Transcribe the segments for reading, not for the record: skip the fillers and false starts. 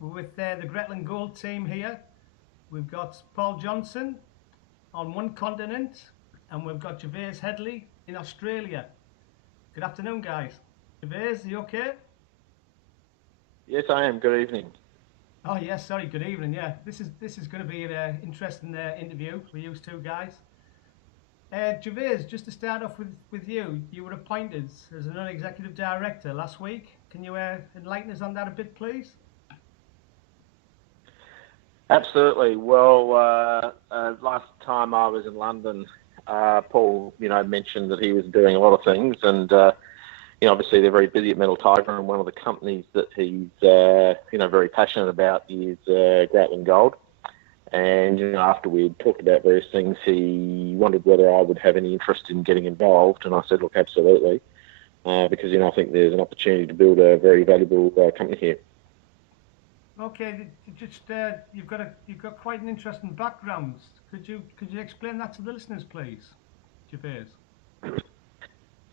We're with the Greatland Gold team here. We've got Paul Johnson on one continent, and we've got Gervaise Heddle in Australia. Good afternoon, guys. Gervaise, are you okay? Yes, I am. Good evening. Oh yes, sorry. Good evening. Yeah, this is going to be an interesting interview for you two guys. Gervaise, just to start off with you, you were appointed as a non-executive director last week. Can you enlighten us on that a bit, please? Absolutely. Well, last time I was in London, Paul, mentioned that he was doing a lot of things, and obviously they're very busy at Metal Tiger, and one of the companies that he's very passionate about is Greatland Gold. And after we'd talked about various things, he wondered whether I would have any interest in getting involved, and I said, look, absolutely, because I think there's an opportunity to build a very valuable company here. Okay, just you've got quite an interesting background. Could you explain that to the listeners, please, Gervaise?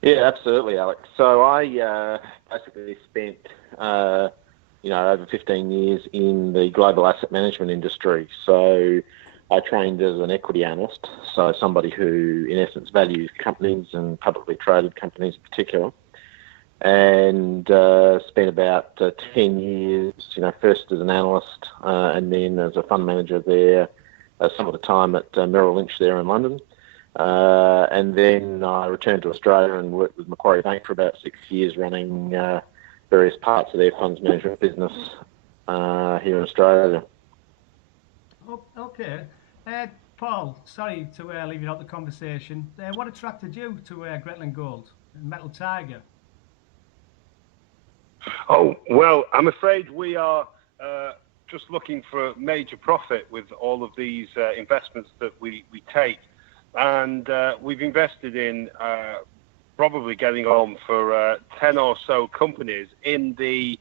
Yeah, absolutely, Alex. So I basically spent over 15 years in the global asset management industry. So I trained as an equity analyst, so somebody who, in essence, values companies and publicly traded companies in particular. And spent about 10 years, first as an analyst and then as a fund manager there, some of the time at Merrill Lynch there in London. And then I returned to Australia and worked with Macquarie Bank for about 6 years running various parts of their funds management business here in Australia. Oh, okay. Paul, sorry to leave you out of the conversation. What attracted you to Greatland Gold and Metal Tiger? Oh, well, I'm afraid we are just looking for major profit with all of these investments that we take. And we've invested in probably getting on for 10 or so companies in the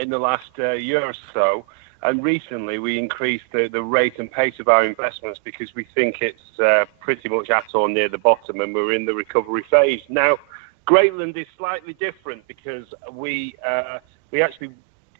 last year or so. And recently we increased the rate and pace of our investments because we think it's pretty much at or near the bottom and we're in the recovery phase. Now, Greatland is slightly different because we actually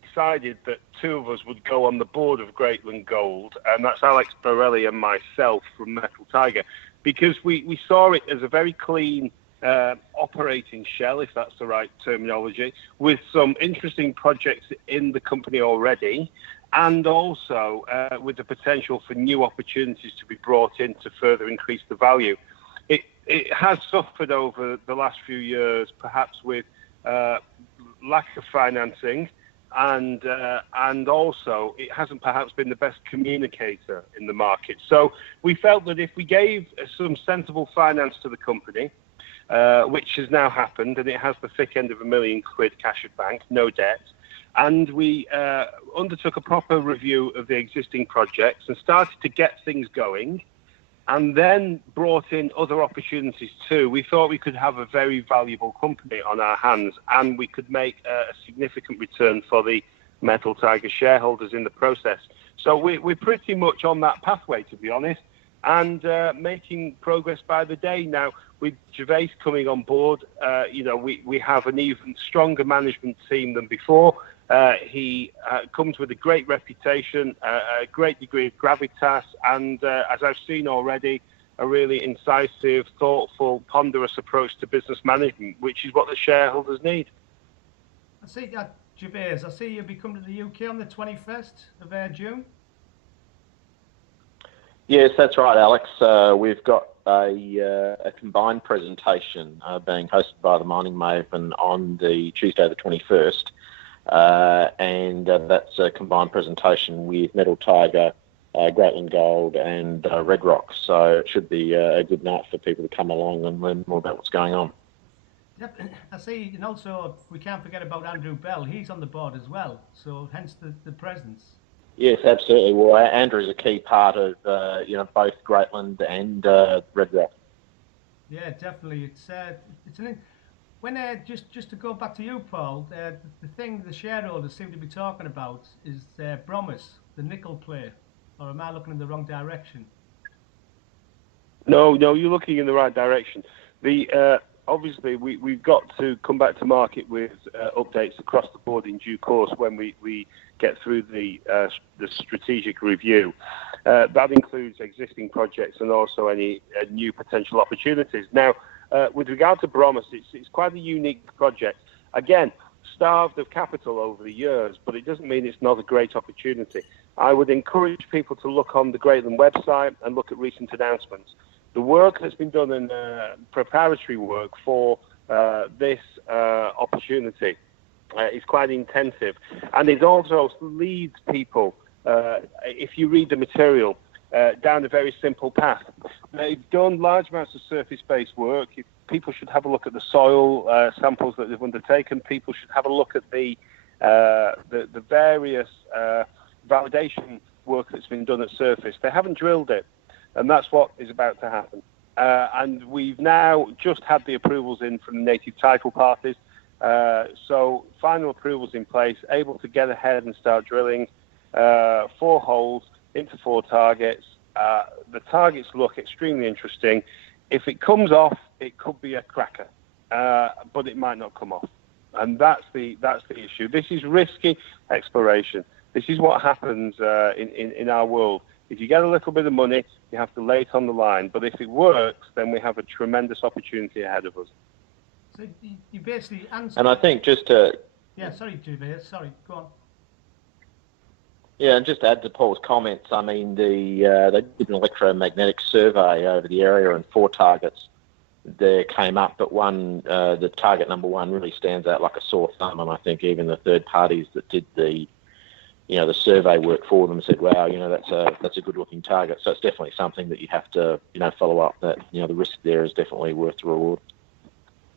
decided that two of us would go on the board of Greatland Gold, and that's Alex Borelli and myself from Metal Tiger, because we saw it as a very clean operating shell, if that's the right terminology, with some interesting projects in the company already, and also with the potential for new opportunities to be brought in to further increase the value. It has suffered over the last few years, perhaps with lack of financing, and also it hasn't perhaps been the best communicator in the market. So we felt that if we gave some sensible finance to the company, which has now happened, and it has the thick end of £1 million cash at bank, no debt, and we undertook a proper review of the existing projects and started to get things going, and then brought in other opportunities too, we thought we could have a very valuable company on our hands, and we could make a significant return for the Metal Tiger shareholders in the process. So we're pretty much on that pathway, to be honest, and making progress by the day. Now, with Gervaise coming on board, we have an even stronger management team than before. He comes with a great reputation, a great degree of gravitas, and as I've seen already, a really incisive, thoughtful, ponderous approach to business management, which is what the shareholders need. I see, Gervaise, I see you be coming to the UK on the 21st of June. Yes, that's right, Alex. We've got a combined presentation being hosted by the Mining Maven on the Tuesday the 21st. And that's a combined presentation with Metal Tiger, Greatland Gold and Red Rock. So it should be a good night for people to come along and learn more about what's going on. Yep, I see, and also we can't forget about Andrew Bell. He's on the board as well, so hence the presence. Yes, absolutely. Well, Andrew's a key part of both Greatland and Red Rock. Yeah, definitely. It's an. When just to go back to you, Paul, the thing the shareholders seem to be talking about is Bromus, the nickel play, or am I looking in the wrong direction? No, you're looking in the right direction. The obviously we've got to come back to market with updates across the board in due course when we get through the strategic review. That includes existing projects and also any new potential opportunities. Now, with regard to Bromus, it's quite a unique project. Again, starved of capital over the years, but it doesn't mean it's not a great opportunity. I would encourage people to look on the Greatland website and look at recent announcements. The work that's been done in preparatory work for this opportunity is quite intensive, and it also leads people, if you read the material, down a very simple path. They've done large amounts of surface-based work. People should have a look at the soil samples that they've undertaken. People should have a look at the various validation work that's been done at surface. They haven't drilled it, and that's what is about to happen. And we've now just had the approvals in from the native title parties. So final approvals in place, able to get ahead and start drilling 4 holes into 4 targets. The targets look extremely interesting. If it comes off, it could be a cracker, but it might not come off. And that's the issue. This is risky exploration. This is what happens in our world. If you get a little bit of money, you have to lay it on the line. But if it works, then we have a tremendous opportunity ahead of us. So you basically answered... And I think just to... Yeah, sorry, Gervaise. Sorry, go on. Yeah, and just to add to Paul's comments, I mean, they did an electromagnetic survey over the area and 4 targets there came up, but one, the target number 1 really stands out like a sore thumb, and I think even the third parties that did the survey work for them said, wow, that's a good-looking target. So it's definitely something that you have to, follow up. That the risk there is definitely worth the reward.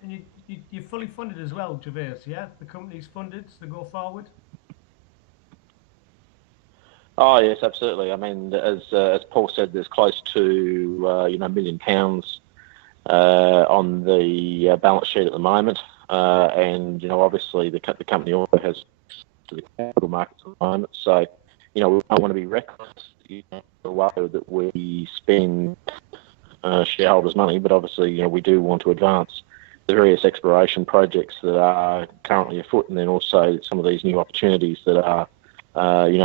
And you're fully funded as well, Gervaise, yeah? The company's funded to go forward? Oh yes, absolutely. I mean, as Paul said, there's close to £1 million on the balance sheet at the moment, and obviously the company also has to the capital markets at the moment. So we don't want to be reckless the way that we spend shareholders' money, but obviously we do want to advance the various exploration projects that are currently afoot, and then also some of these new opportunities that are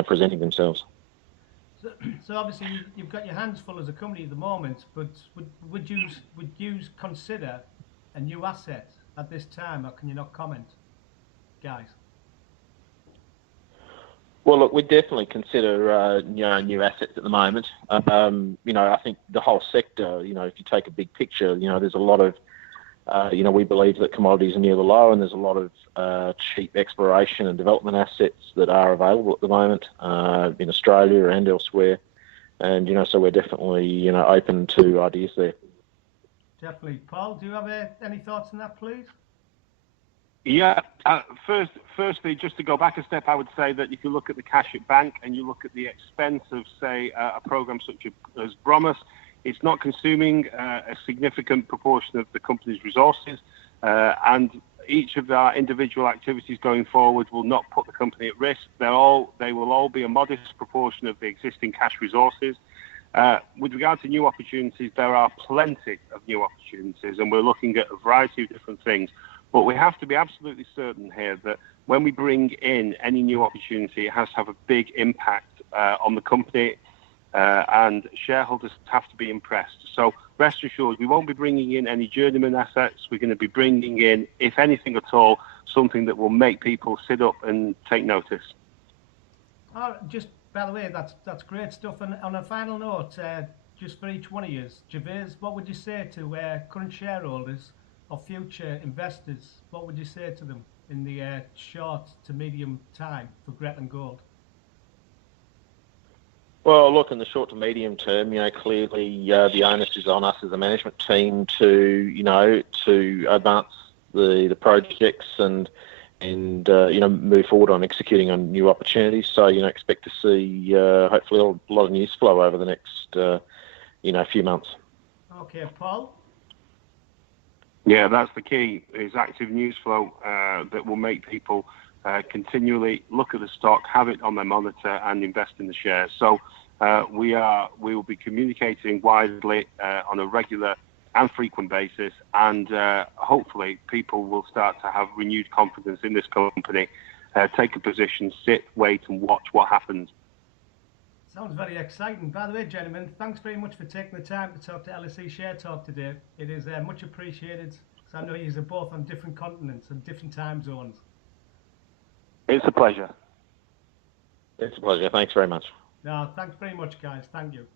presenting themselves. So obviously you've got your hands full as a company at the moment, but would you consider a new asset at this time, or can you not comment, guys? Well, look, we definitely consider new assets at the moment. I think the whole sector, if you take a big picture, there's a lot of we believe that commodities are near the low, and there's a lot of cheap exploration and development assets that are available at the moment in Australia and elsewhere. And, so we're definitely, open to ideas there. Definitely. Paul, do you have any thoughts on that, please? Yeah. Firstly, just to go back a step, I would say that if you look at the cash at bank and you look at the expense of, say, a program such as Bromus, it's not consuming a significant proportion of the company's resources, and each of our individual activities going forward will not put the company at risk. They will all be a modest proportion of the existing cash resources. With regard to new opportunities, there are plenty of new opportunities, and we're looking at a variety of different things. But we have to be absolutely certain here that when we bring in any new opportunity, it has to have a big impact on the company, and shareholders have to be impressed. So rest assured, we won't be bringing in any journeyman assets. We're going to be bringing in, if anything at all, something that will make people sit up and take notice. Just by the way, that's great stuff. And on a final note, just for each one of you, Gervaise, what would you say to current shareholders or future investors? What would you say to them in the short to medium time for Greatland Gold? Well, look, in the short to medium term, clearly the onus is on us as a management team to advance the projects and move forward on executing on new opportunities. So, expect to see hopefully a lot of news flow over the next, few months. Okay, Paul? Yeah, that's the key, is active news flow that will make people continually look at the stock, have it on their monitor, and invest in the shares. So we will be communicating widely on a regular and frequent basis, and hopefully people will start to have renewed confidence in this company, take a position, sit, wait, and watch what happens. Sounds very exciting. By the way, gentlemen, thanks very much for taking the time to talk to LSE Share Talk today. It is much appreciated, because I know you're both on different continents and different time zones. It's a pleasure. It's a pleasure. Thanks very much. No, thanks very much, guys. Thank you.